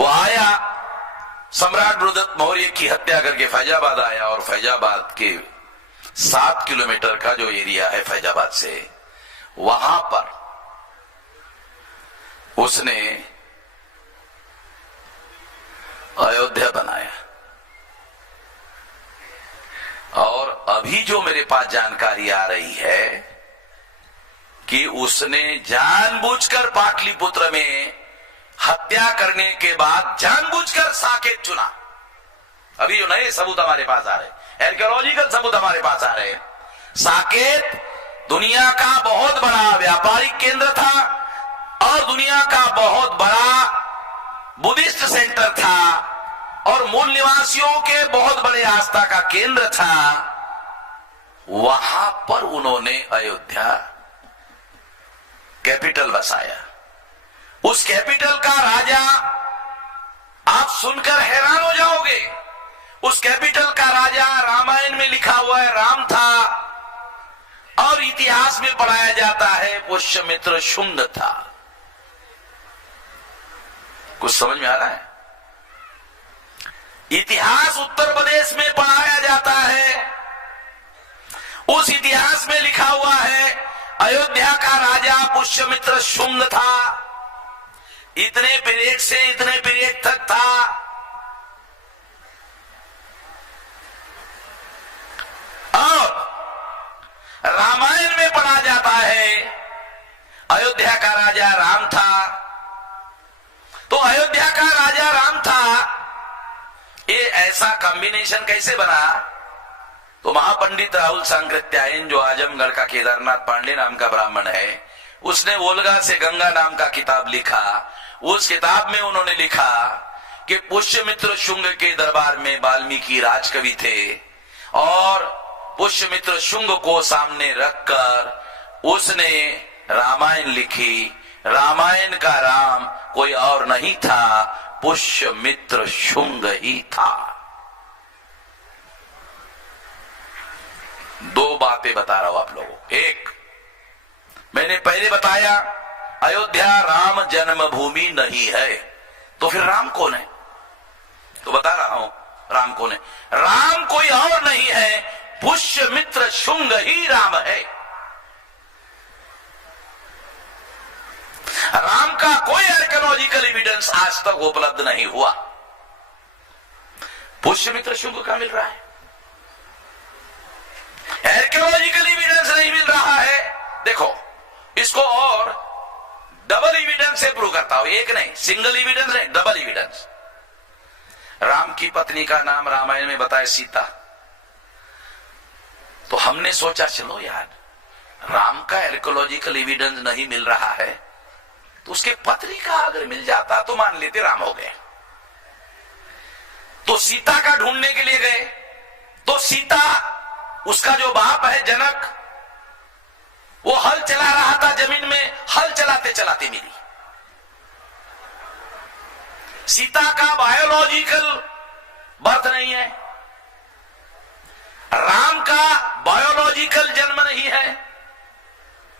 वो आया, सम्राट रुद्रदत्त मौर्य की हत्या करके फैजाबाद आया और फैजाबाद के 7 किलोमीटर का जो एरिया है फैजाबाद से, वहां पर उसने अयोध्या बनाया। और अभी जो मेरे पास जानकारी आ रही है कि उसने जानबूझकर पाटलिपुत्र में हत्या करने के बाद जानबूझकर साकेत चुना। अभी जो नए सबूत हमारे पास आ रहे, आर्कियोलॉजिकल सबूत हमारे पास आ रहे हैं, साकेत दुनिया का बहुत बड़ा व्यापारिक केंद्र था और दुनिया का बहुत बड़ा बुद्धिस्ट सेंटर था और मूल निवासियों के बहुत बड़े आस्था का केंद्र था। वहां पर उन्होंने अयोध्या कैपिटल बसाया। उस कैपिटल का राजा, आप सुनकर हैरान हो जाओगे, उस कैपिटल का राजा रामायण में लिखा हुआ है राम था और इतिहास में पढ़ाया जाता है पुष्यमित्र शुंग था। कुछ समझ में आ रहा है? इतिहास उत्तर प्रदेश में पढ़ाया जाता है, उस इतिहास में लिखा हुआ है अयोध्या का राजा पुष्यमित्र शुंग था, इतने पीरियड से इतने पीरियड तक था। और रामायण में पढ़ा जाता है अयोध्या का राजा राम था। तो अयोध्या का राजा राम था, ये ऐसा कॉम्बिनेशन कैसे बना? तो महापंडित राहुल सांकृत्यायन, जो आजमगढ़ का केदारनाथ पांडे नाम का ब्राह्मण है, उसने ओल्गा से गंगा नाम का किताब लिखा। उस किताब में उन्होंने लिखा कि पुष्यमित्र शुंग के दरबार में वाल्मीकि राजकवि थे और पुष्यमित्र शुंग को सामने रखकर उसने रामायण लिखी। रामायण का राम कोई और नहीं था, पुष्यमित्र शुंग ही था। दो बातें बता रहा हूं आप लोगों को। एक, मैंने पहले बताया अयोध्या राम जन्मभूमि नहीं है, तो फिर राम कौन है? तो बता रहा हूं राम कौन है। राम कोई और नहीं है, पुष्यमित्र शुंग ही राम है। राम का कोई आर्कियोलॉजिकल एविडेंस आज तक उपलब्ध नहीं हुआ, पुष्यमित्र शुंग का मिल रहा है। आर्कियोलॉजिकल एविडेंस नहीं मिल रहा है। देखो, इसको और डबल एविडेंस से प्रूव करता हूं, एक नहीं, सिंगल एविडेंस नहीं, डबल एविडेंस। राम की पत्नी का नाम रामायण में बताए सीता। तो हमने सोचा चलो यार, राम का आर्कियोलॉजिकल एविडेंस नहीं मिल रहा है, तो उसके पत्नी का अगर मिल जाता तो मान लेते राम हो गए। तो सीता का ढूंढने के लिए गए, तो सीता, उसका जो बाप है जनक, वो हल चला रहा था जमीन में, हल चलाते चलाते मिली। सीता का बायोलॉजिकल बर्थ नहीं है, राम का बायोलॉजिकल जन्म नहीं है।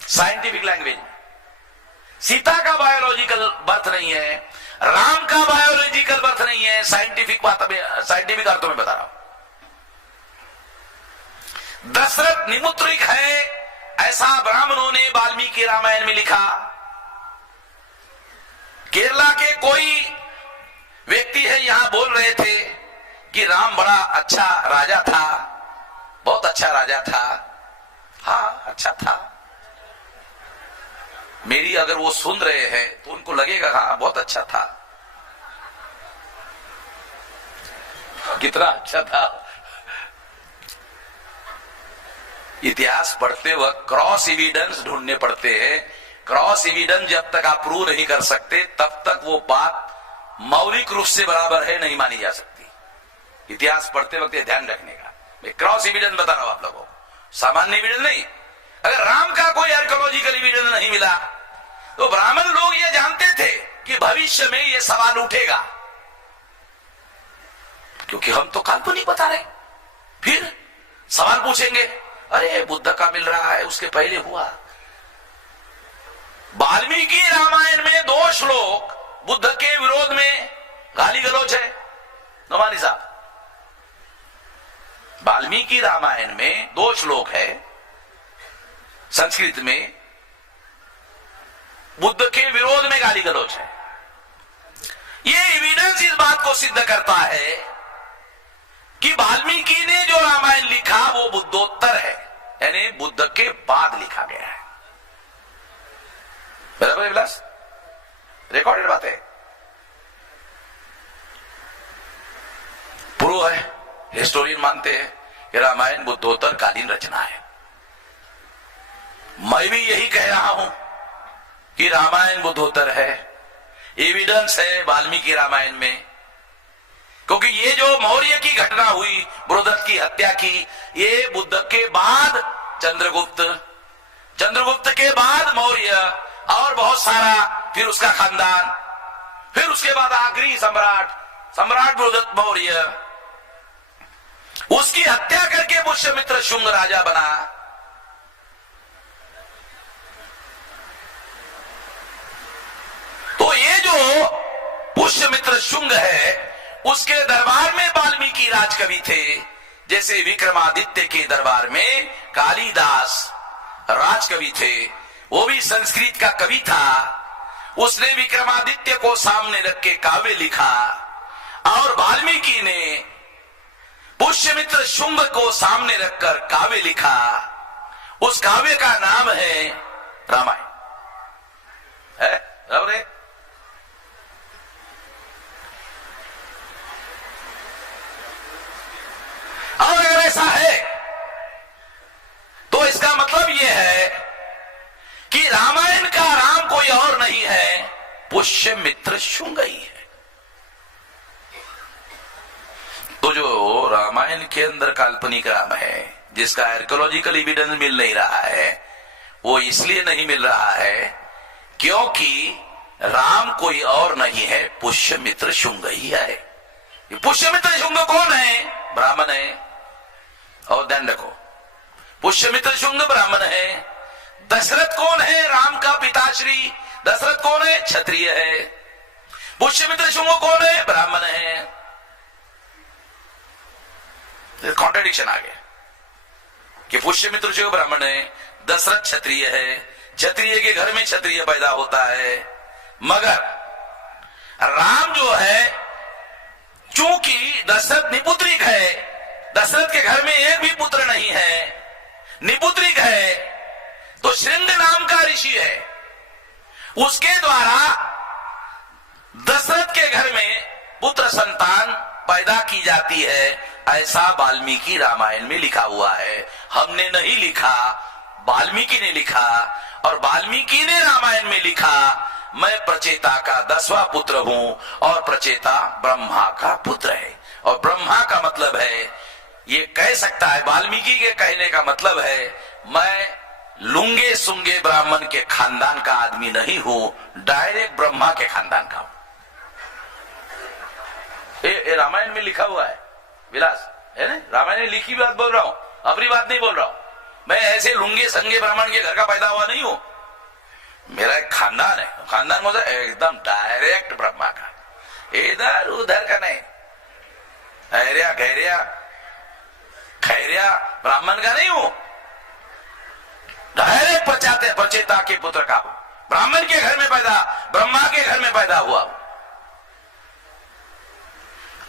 साइंटिफिक लैंग्वेज में सीता का बायोलॉजिकल बर्थ नहीं है, राम का बायोलॉजिकल बर्थ नहीं है। साइंटिफिक साइंटिफिक अर्थों में बता रहा हूं। दशरथ निमुत्रिक है, ऐसा ब्राह्मणों ने वाल्मीकि रामायण में लिखा। केरला के कोई व्यक्ति है यहां बोल रहे थे कि राम बड़ा अच्छा राजा था, बहुत अच्छा राजा था। हाँ, अच्छा था। मेरी अगर वो सुन रहे हैं तो उनको लगेगा हाँ बहुत अच्छा था, कितना अच्छा था। इतिहास पढ़ते वक्त क्रॉस एविडेंस ढूंढने पड़ते हैं। क्रॉस एविडेंस जब तक आप प्रूव नहीं कर सकते तब तक वो बात मौलिक रूप से बराबर है नहीं मानी जा सकती। इतिहास पढ़ते वक्त ये ध्यान रखने का। मैं क्रॉस एविडेंस बता रहा हूं आप लोगों को, सामान्य एविडेंस नहीं। अगर राम का कोई आर्कियोलॉजिकल एविडेंस नहीं मिला तो ब्राह्मण लोग ये जानते थे कि भविष्य में ये सवाल उठेगा, क्योंकि हम तो काल्पनिक बता रहे। फिर सवाल पूछेंगे, अरे बुद्ध का मिल रहा है, उसके पहले हुआ। वाल्मीकि रामायण में 2 श्लोक बुद्ध के विरोध में गाली गलौज है। नोमानी साहब, वाल्मीकि रामायण में 2 श्लोक है संस्कृत में, बुद्ध के विरोध में गाली गलौज है। ये एविडेंस इस बात को सिद्ध करता है कि वाल्मीकि ने जो रामायण लिखा वो बुद्धोत्तर है, यानी बुद्ध के बाद लिखा गया है। बराबर है विलास? रिकॉर्डेड बात है, प्रूव है। हिस्टोरियन मानते हैं कि रामायण बुद्धोत्तर कालीन रचना है। मैं भी यही कह रहा हूं कि रामायण बुद्धोत्तर है। एविडेंस है वाल्मीकि रामायण में, क्योंकि ये जो मौर्य की घटना हुई, बृहदत्त की हत्या की, ये बुद्ध के बाद चंद्रगुप्त, चंद्रगुप्त के बाद मौर्य और बहुत सारा, फिर उसका खानदान, फिर उसके बाद आखिरी सम्राट बृहदत्त मौर्य, उसकी हत्या करके पुष्यमित्र शुंग राजा बना। तो ये जो पुष्यमित्र शुंग है, उसके दरबार में वाल्मीकि राजकवि थे। जैसे विक्रमादित्य के दरबार में कालिदास राजकवि थे, वो भी संस्कृत का कवि था। उसने विक्रमादित्य को सामने रख के काव्य लिखा, और वाल्मीकि ने पुष्यमित्र शुंग को सामने रखकर काव्य लिखा। उस काव्य का नाम है रामायण है। बराबर है? और अगर ऐसा है तो इसका मतलब यह है कि रामायण का राम कोई और नहीं है, पुष्यमित्र शुंग ही है। तो जो रामायण के अंदर काल्पनिक राम है, जिसका आर्कियोलॉजिकल एविडेंस मिल नहीं रहा है, वो इसलिए नहीं मिल रहा है क्योंकि राम कोई और नहीं है, पुष्यमित्र शुंग ही है। पुष्यमित्र शुंग कौन है? ब्राह्मण है। और ध्यान रखो, पुष्यमित्र शुंग ब्राह्मण है। दशरथ कौन है? राम का पिताश्री दशरथ कौन है? क्षत्रिय है। पुष्यमित्र शुंग कौन है? ब्राह्मण है। कॉन्ट्रडिक्शन आ गया कि पुष्यमित्र शुंग ब्राह्मण है, दशरथ क्षत्रिय है, क्षत्रिय के घर में क्षत्रिय पैदा होता है। मगर राम जो है, चूंकि दशरथ निपुत्रिक है, दशरथ के घर में एक भी पुत्र नहीं है, निपुत्रिक है, तो श्रृंग नाम का ऋषि है, उसके द्वारा दशरथ के घर में पुत्र संतान पैदा की जाती है। ऐसा वाल्मीकि रामायण में लिखा हुआ है। हमने नहीं लिखा, वाल्मीकि ने लिखा, और वाल्मीकि ने रामायण में लिखा, मैं प्रचेता का 10वां पुत्र हूं, और प्रचेता ब्रह्मा का पुत्र है। और ब्रह्मा का मतलब है, ये कह सकता है, वाल्मीकि के कहने का मतलब है, मैं लुंगे सुंगे ब्राह्मण के खानदान का आदमी नहीं हूं, डायरेक्ट ब्रह्मा के खानदान का हूं। ये रामायण में लिखा हुआ है विलास, है ना? रामायण में लिखी बात बोल रहा हूं, अपनी बात नहीं बोल रहा हूं। मैं ऐसे लुंगे संगे ब्राह्मण के घर का पैदा हुआ नहीं हूं। मेरा एक खानदान है, खानदान मुझे एकदम डायरेक्ट ब्रह्मा का, इधर उधर का नहीं, ऐरिया गैरिया खैरिया ब्राह्मण का नहीं हूं, डायरेक्ट प्रचेता के पुत्र का हूं। ब्राह्मण के घर में पैदा, ब्रह्मा के घर में पैदा हुआ।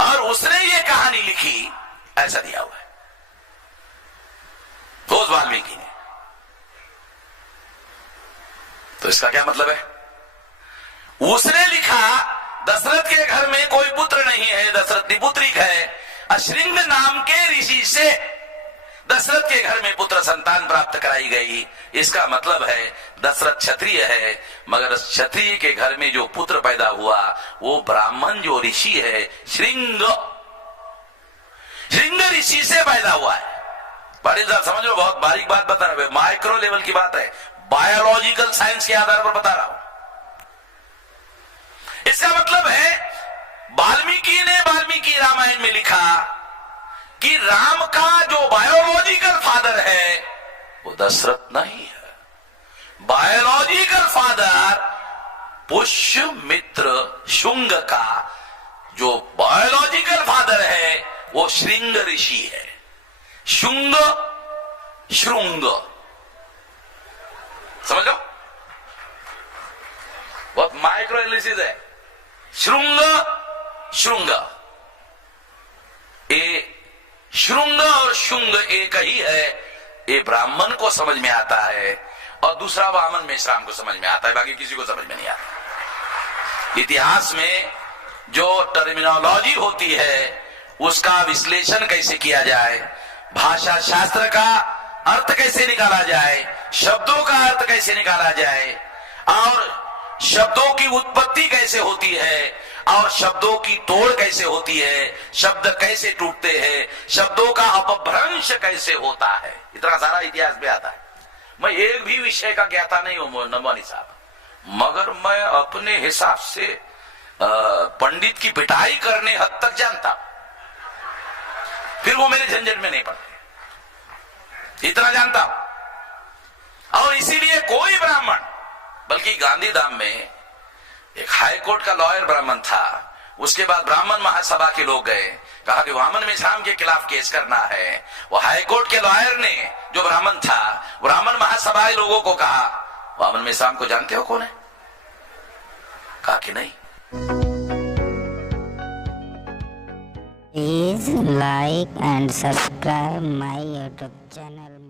और उसने ये कहानी लिखी, ऐसा दिया हुआ है रोज वाल्मीकि ने। तो इसका क्या मतलब है? उसने लिखा, दशरथ के घर में कोई पुत्र नहीं है, दशरथ निपुत्रिक है। अश्रिंग नाम के ऋषि से दशरथ के घर में पुत्र संतान प्राप्त कराई गई। इसका मतलब है दशरथ क्षत्रिय है, मगर क्षत्रिय के घर में जो पुत्र पैदा हुआ वो ब्राह्मण जो ऋषि है, श्रृंग ऋषि से पैदा हुआ है। बड़ी समझ लो, बहुत बारीक बात बता रहा हूं, माइक्रो लेवल की बात है, बायोलॉजिकल साइंस के आधार पर बता रहा हूं। इसका मतलब है वाल्मीकि ने वाल्मीकि रामायण में लिखा कि राम का जो बायोलॉजिकल फादर है वो दशरथ नहीं है, बायोलॉजिकल फादर पुष्यमित्र शुंग का जो बायोलॉजिकल फादर है वो श्रृंग ऋषि है। शुंग श्रृंग, समझ लो, बहुत माइक्रो एनालिसिस है। श्रृंग श्रृंग, ये श्रृंग और शुंग एक ही है। ये ब्राह्मण को समझ में आता है और दूसरा वामन मेश्राम को समझ में आता है, बाकी किसी को समझ में नहीं आता। इतिहास में जो टर्मिनोलॉजी होती है उसका विश्लेषण कैसे किया जाए, भाषा शास्त्र का अर्थ कैसे निकाला जाए, शब्दों का अर्थ कैसे निकाला जाए, और शब्दों की उत्पत्ति कैसे होती है, और शब्दों की तोड़ कैसे होती है, शब्द कैसे टूटते हैं, शब्दों का अपभ्रंश कैसे होता है, इतना सारा इतिहास में आता है। मैं एक भी विषय का ज्ञाता नहीं हूं नमोनी साहब, मगर मैं अपने हिसाब से पंडित की पिटाई करने हद तक जानता, फिर वो मेरे झंझट में नहीं पड़ते, इतना जानता हूं। और इसीलिए कोई ब्राह्मण, बल्कि गांधीधाम में एक हाई कोर्ट का लॉयर ब्राह्मण था, उसके बाद ब्राह्मण महासभा के लोग गए, कहा कि वामन मेश्राम के खिलाफ केस करना है। वो हाई कोर्ट के लॉयर ने, जो ब्राह्मण था, ब्राह्मण महासभा के लोगों को कहा, वामन मेश्राम को जानते हो कौन है? कहा कि नहीं। Please like and subscribe my YouTube channel.